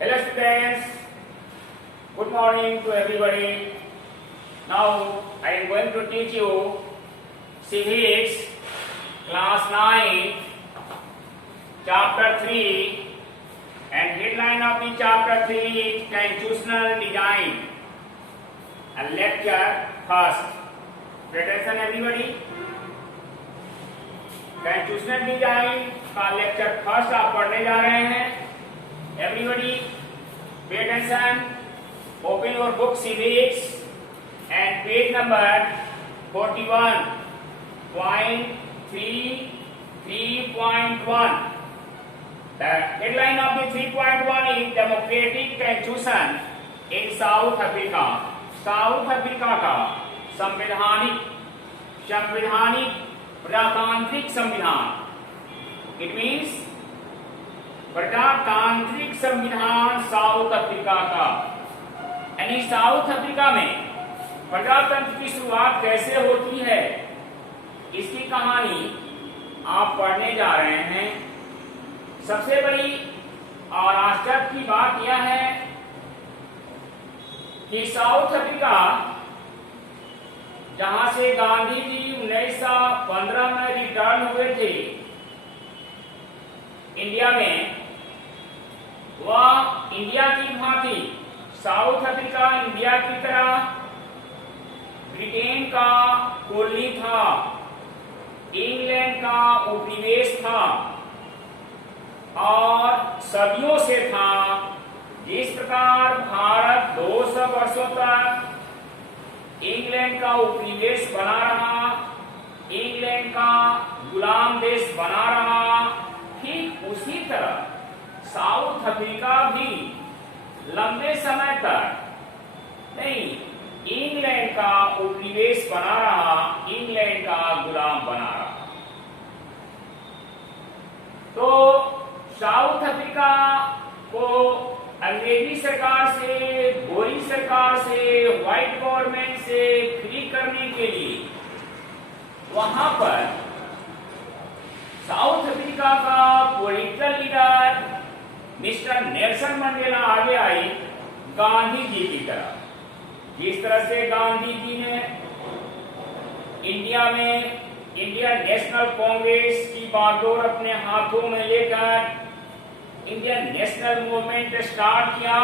Hello students, good morning to everybody. Now I am going to teach you Civics class 9 chapter 3 and headline of the chapter 3 is constitutional design and lecture first. Pay attention everybody. constitutional design का lecture first आप पढ़ने जा रहे हैं. Everybody, pay attention. Open your book Civics and page number 41.3.1. The headline of the 3.1 is Democratic Constitution in South Africa. South Africa का संवैधानिक प्रजातांत्रिक संविधान. It means प्रजातांत्रिक संविधान साउथ अफ्रीका का. यानी साउथ अफ्रीका में प्रजातंत्र की शुरुआत कैसे होती है इसकी कहानी आप पढ़ने जा रहे हैं. सबसे बड़ी और आश्चर्य की बात यह है कि साउथ अफ्रीका जहां से गांधी जी 1915 में रिटर्न हुए थे इंडिया में, वह इंडिया की भांति साउथ अफ्रीका इंडिया की तरह ब्रिटेन का कॉलोनी था, इंग्लैंड का उपनिवेश था और सदियों से था. जिस प्रकार भारत 200 वर्षों तक इंग्लैंड का उपनिवेश बना रहा, इंग्लैंड का गुलाम देश बना रहा, ठीक उसी तरह साउथ अफ्रीका भी लंबे समय तक नहीं इंग्लैंड का उपनिवेश बना रहा, इंग्लैंड का गुलाम बना रहा. तो साउथ अफ्रीका को अंग्रेजी सरकार से, गोरी सरकार से, व्हाइट गवर्नमेंट से फ्री करने के लिए वहां पर साउथ अफ्रीका का political leader mister Nelson Mandela आगे आई गांधी जी की तरह. जिस तरह से गांधी जी ने इंडिया में इंडियन नेशनल कांग्रेस की बागडोर अपने हाथों में लेकर इंडियन नेशनल मूवमेंट स्टार्ट किया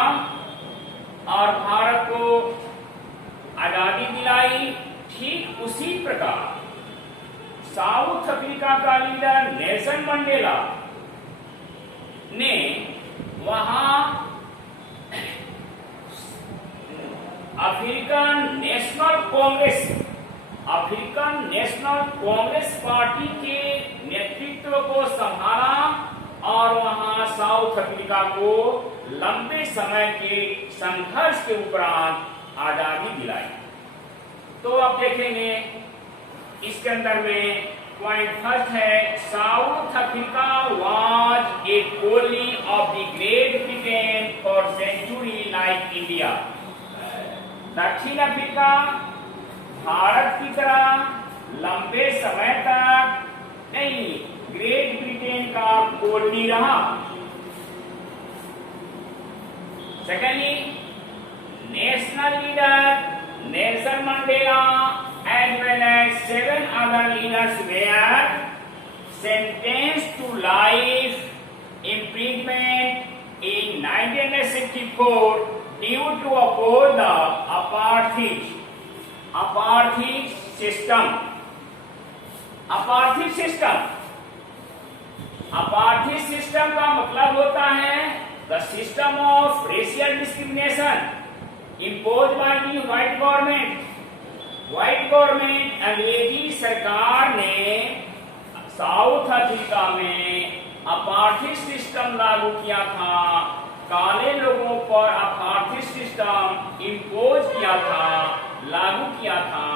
और भारत को आजादी दिलाई, ठीक उसी प्रकार साउथ अफ्रीका का लीडर नेल्सन मंडेला ने वहां अफ्रीकन नेशनल कांग्रेस पार्टी के नेतृत्व को संभाला और वहां साउथ अफ्रीका को लंबे समय के संघर्ष के उपरांत आजादी दिलाई. तो अब देखेंगे इसके अंदर में पॉइंट फर्स्ट है, South Africa was a colony of the Great Britain for century like India. दक्षिण अफ्रीका भारत की तरह लंबे समय तक नहीं ग्रेट ब्रिटेन का कॉलोनी रहा. Secondly, national leader Nelson Mandela as well as 7 other leaders were sentenced to life imprisonment in 1964 due to oppose the apartheid system. Apartheid system का मतलब होता है the system of racial discrimination imposed by the white government. White government अंग्रेजी सरकार ने south Africa में apartheid system लागू किया था, काले लोगों पर अपार्थाइड सिस्टम इम्पोज किया था, लागू किया था.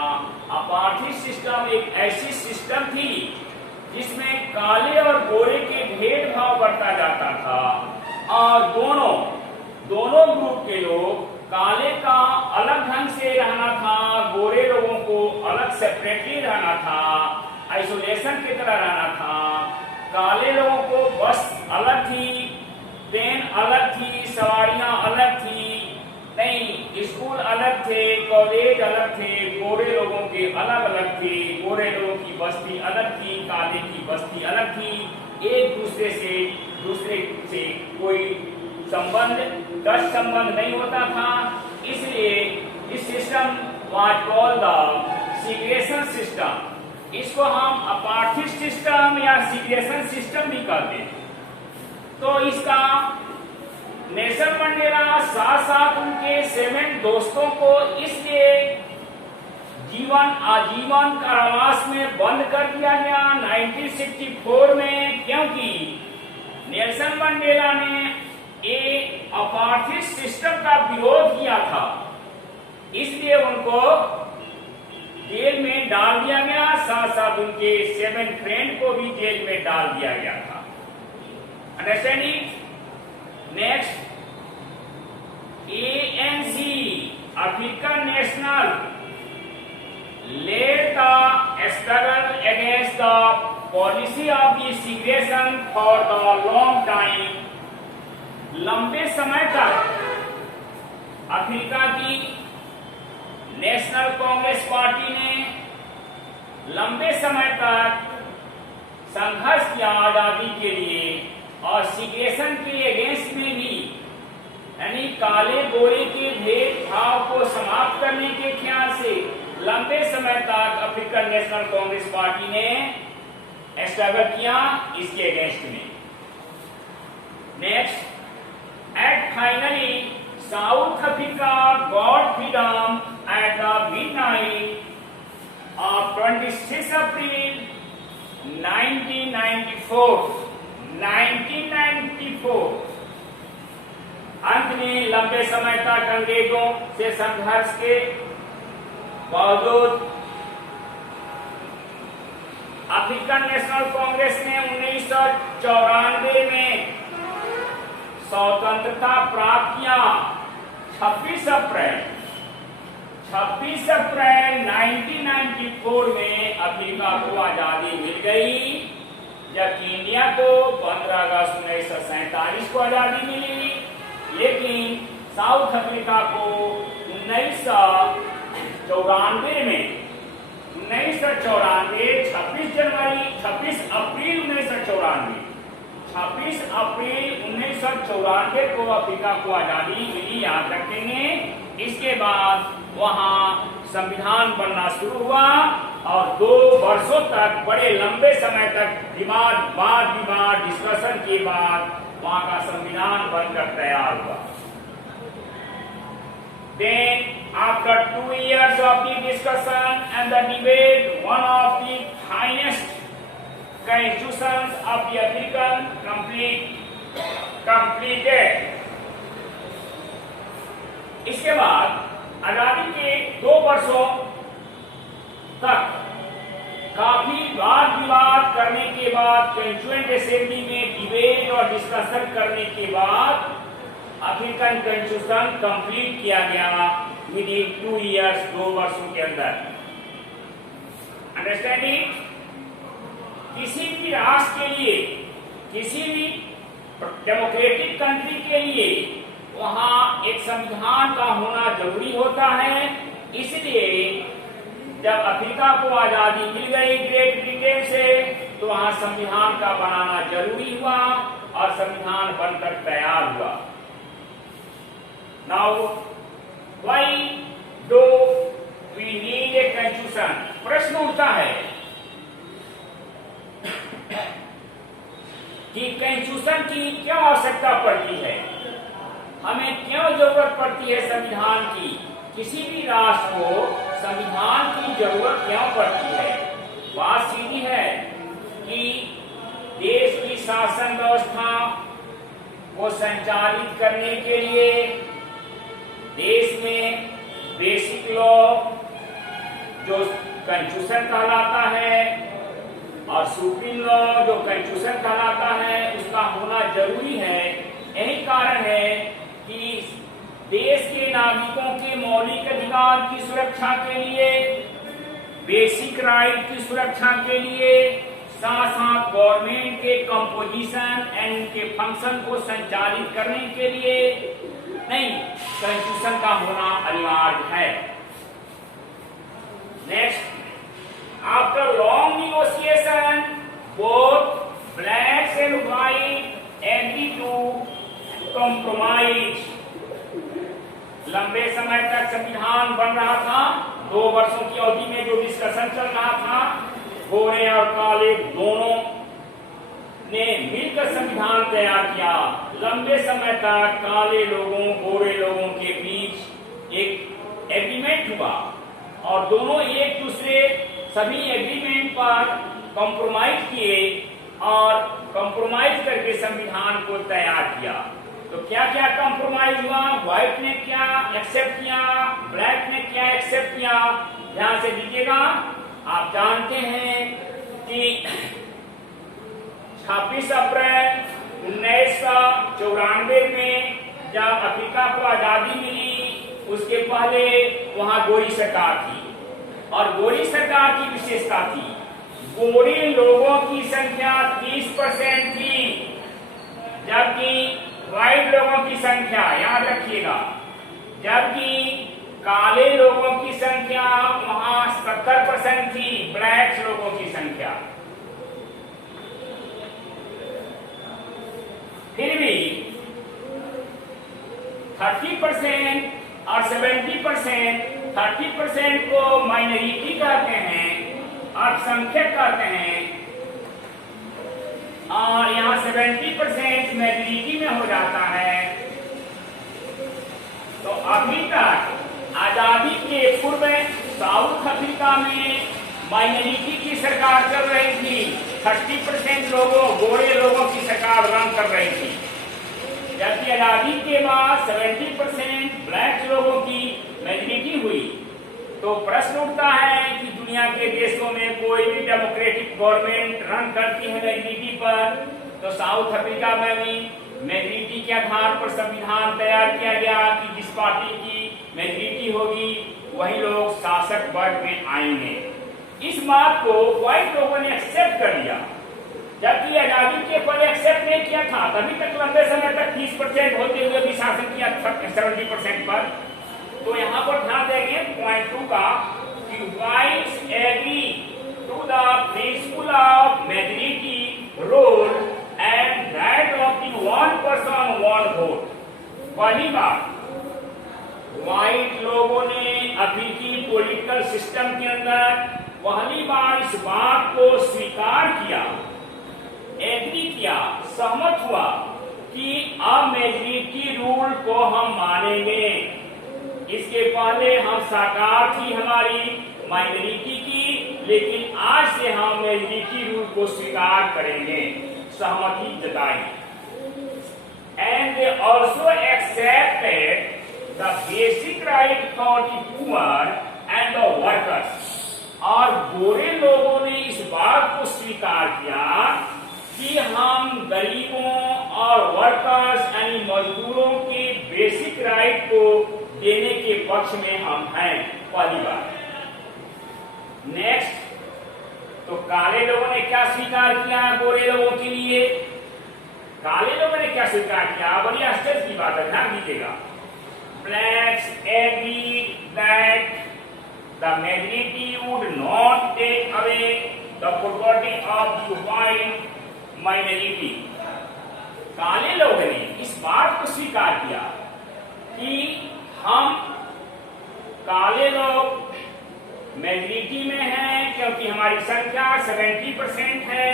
अपार्थाइड सिस्टम एक ऐसी सिस्टम थी जिसमें काले और गोरे के भेदभाव बढ़ता जाता था और दोनों ग्रुप के लोग, काले का अलग ढंग से रहना था, गोरे लोगों को अलग सेपरेटली रहना था, आइसोलेशन की तरह रहना था. काले लोगों को बस अलग थी, ट्रेन अलग अलग थी, सवारियां अलग थी, नहीं, स्कूल अलग थे, कॉलेज अलग थे, गोरे लोगों के अलग अलग थे, गोरे लोगों की बस्ती अलग थी, काले की बस्ती अलग थी, एक दूसरे से कोई संबंध, टच संबंध नहीं होता था। इसलिए इस system was called the segregation system. इसको हम अपार्थिव सिस्टम या सीग्रेशन सिस्टम भी कहते हैं। तो इसका नेल्सन मंडेला साथ साथ उनके 7 दोस्तों को इसलिए आजीवन कारावास में बंद कर दिया गया 1964 में, क्योंकि नेल्सन मंडेला ने एक अपार्थिव सिस्टम का विरोध किया था। इसलिए उनको जेल में डाल दिया गया, साथ साथ उनके 7 फ्रेंड को भी जेल में डाल दिया गया था। Understanding? Next, ANC African national led the struggle against the policy of the segregation for the long time। लंबे समय तक अफ्रीका की नेशनल कांग्रेस पार्टी ने लंबे समय तक संघर्ष किया आजादी के लिए और सीग्रेशन के अगेंस्ट में भी, यानी काले गोरे के भेदभाव को समाप्त करने के ख्याल से लंबे समय तक अफ्रीकन नेशनल कांग्रेस पार्टी ने स्ट्रगल किया इसके अगेंस्ट में। Next, at finally South Africa got freedom at the midnight of 26 April 1994। अंत में लंबे समय तक अंग्रेजों से संघर्ष के बावजूद अफ्रीकन नेशनल कांग्रेस ने 1994 में स्वतंत्रता प्राप्त किया। 26 अप्रैल 1994 में अफ्रीका को आजादी मिल गई, जबकि इंडिया को 15 अगस्त 1947 को आजादी मिली। लेकिन साउथ अफ्रीका को 1994 में 26 अप्रैल 1994 को अफ्रीका को आजादी मिली, याद रखेंगे। इसके बाद वहां संविधान बनना शुरू हुआ और 2 वर्षों तक, बड़े लंबे समय तक वाद विवाद डिस्कशन के बाद वहां का संविधान बनकर तैयार हुआ। Then, after 2 years of the discussion and the debate, one of the finest constitutions of the African completed। इसके बाद आजादी के 2 वर्षों तक काफी वाद विवाद करने के बाद, कॉन्स्टिट्यूएंट असेंबली में डिबेट और डिस्कशन करने के बाद अफ्रीकन कॉन्स्टिट्यूशन कंप्लीट किया गया विद इन 2 इयर्स, 2 वर्षों के अंदर। अंडरस्टैंडिंग? किसी भी राष्ट्र के लिए, किसी भी डेमोक्रेटिक कंट्री के लिए वहां एक संविधान का होना जरूरी होता है। इसलिए जब अफ्रीका को आजादी मिल गई ग्रेट ब्रिटेन से, तो वहां संविधान का बनाना जरूरी हुआ और संविधान बनकर तैयार हुआ। Now why do we need a constitution? प्रश्न उठता है कि कॉन्स्टिट्यूशन की क्यों आवश्यकता पड़ती है, हमें क्यों जरूरत पड़ती है संविधान की? किसी भी राष्ट्र को संविधान की जरूरत क्यों पड़ती है? बात सीधी है कि देश की शासन व्यवस्था को संचालित करने के लिए देश में बेसिक लॉ जो कॉन्स्टिट्यूशन कहलाता है और सुप्रीम लॉ जो कॉन्स्टिट्यूशन कहलाता है, उसका होना जरूरी है। यही कारण है कि देश के नागरिकों के मौलिक अधिकार की सुरक्षा के लिए, बेसिक राइट की सुरक्षा के लिए साथ साथ गवर्नमेंट के कंपोजिशन एंड इनके फंक्शन को संचालित करने के लिए नहीं, कॉन्स्टिट्यूशन का होना अनिवार्य है। Next, after long negotiation both blacks and white agree to compromise. लंबे समय तक संविधान बन रहा था, 2 वर्षों की अवधि में जो डिस्कशन चल रहा था, गोरे और काले दोनों ने मिलकर संविधान तैयार किया। लंबे समय तक काले लोगों गोरे लोगों के बीच एक एग्रीमेंट हुआ और दोनों एक दूसरे सभी एग्रीमेंट पर कॉम्प्रोमाइज किए और कॉम्प्रोमाइज करके संविधान को तैयार किया। तो क्या क्या कॉम्प्रोमाइज हुआ? व्हाइट ने क्या एक्सेप्ट किया, ब्लैक ने क्या एक्सेप्ट किया? ध्यान से दीजिएगा। आप जानते हैं कि 26 अप्रैल 1994 में जब अफ्रीका को आजादी मिली, उसके पहले वहां गोरी सरकार थी और गोरी सरकार की विशेषता थी, गोरे लोगों की संख्या 30% थी, जबकि व्हाइट लोगों की संख्या, याद रखिएगा, जबकि काले लोगों की संख्या वहां 70% थी, ब्लैक लोगों की संख्या। फिर भी 30% और 70%, 30% को माइनॉरिटी कहते हैं, अल्पसंख्यक कहते हैं, और यहाँ 70% मेजॉरिटी में हो जाता है। तो अभी तक आजादी के पूर्व साउथ अफ्रीका में माइनॉरिटी की सरकार चल रही थी, 30% लोगों गोरे लोगों की सरकार रन कर रही थी, जबकि आजादी के बाद 70% ब्लैक लोगों की मेजॉरिटी हुई। तो प्रश्न उठता है कि दुनिया के देशों में कोई भी डेमोक्रेटिक गवर्नमेंट रन करती है मेजॉरिटी पर, तो साउथ अफ्रीका में भी मेजॉरिटी के आधार पर संविधान तैयार किया गया कि जिस पार्टी की मेजॉरिटी होगी वही लोग शासक वर्ग में आएंगे। इस बात को व्हाइट लोगों ने एक्सेप्ट कर लिया, जबकि आजादी के पहले एक्सेप्ट नहीं किया था। तभी तक लंबे समय तक 30% होते हुए भी शासन किया 70% पर। तो यहाँ पर ध्यान देंगे पॉइंट 2 का कि whites agree to the principle of majority rule and that of the one person one vote. पहली बार व्हाइट लोगों ने अफ्रीकी पॉलिटिकल सिस्टम के अंदर पहली बार इस बात को स्वीकार किया, एग्री किया, सहमत हुआ कि अब मेजॉरिटी रूल को हम मानेंगे। इसके पहले हम सरकार थी हमारी माइनॉरिटी की, लेकिन आज से हम मेजॉरिटी रूल को स्वीकार करेंगे, सहमति जताई। And they also accepted the basic right for the poor and the workers. और गोरे लोगों ने इस बात को स्वीकार किया कि हम गरीबों और वर्कर्स यानी मजदूरों के बेसिक राइट को देने के पक्ष में हम हैं, पहली बार। नेक्स्ट, तो काले लोगों ने क्या स्वीकार किया गोरे लोगों के लिए? काले लोगों ने क्या स्वीकार किया? बड़ी आश्चर्य की बात है, ध्यान दीजिएगा। Blacks agree that the majority would not take away the property of the white minority. काले लोगों ने इस बात को स्वीकार किया कि हम काले लोग मेजॉरिटी में हैं क्योंकि हमारी संख्या 70% है,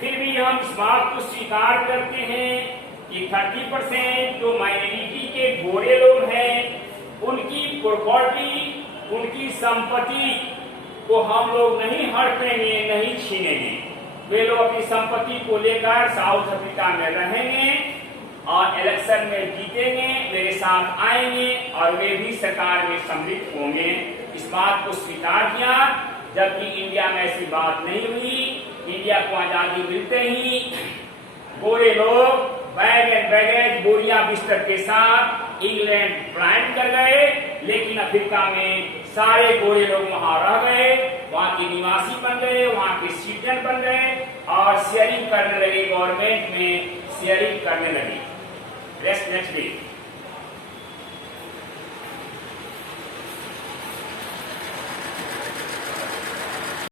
फिर भी हम इस बात को स्वीकार करते हैं कि 30% जो माइनॉरिटी के गोरे लोग हैं उनकी प्रॉपर्टी, उनकी संपत्ति को हम लोग नहीं हड़पेंगे, नहीं छीनेंगे। वे लोग अपनी संपत्ति को लेकर साउथ अफ्रीका में रहेंगे और इलेक्शन में जीतेंगे, मेरे साथ आएंगे और वे भी सरकार में सम्मिलित होंगे। इस बात को स्वीकार किया, जबकि इंडिया में ऐसी बात नहीं हुई। इंडिया को आजादी मिलते ही गोरे लोग बैग एंड बैगेज, बोरिया बिस्तर के साथ इंग्लैंड पलायन कर गए, लेकिन अफ्रीका में सारे गोरे लोग वहां रह गए, वहां के निवासी बन गए, वहां के सिटीजन बन गए और शेयरिंग करने लगे, गवर्नमेंट में शेयरिंग करने लगे। Next day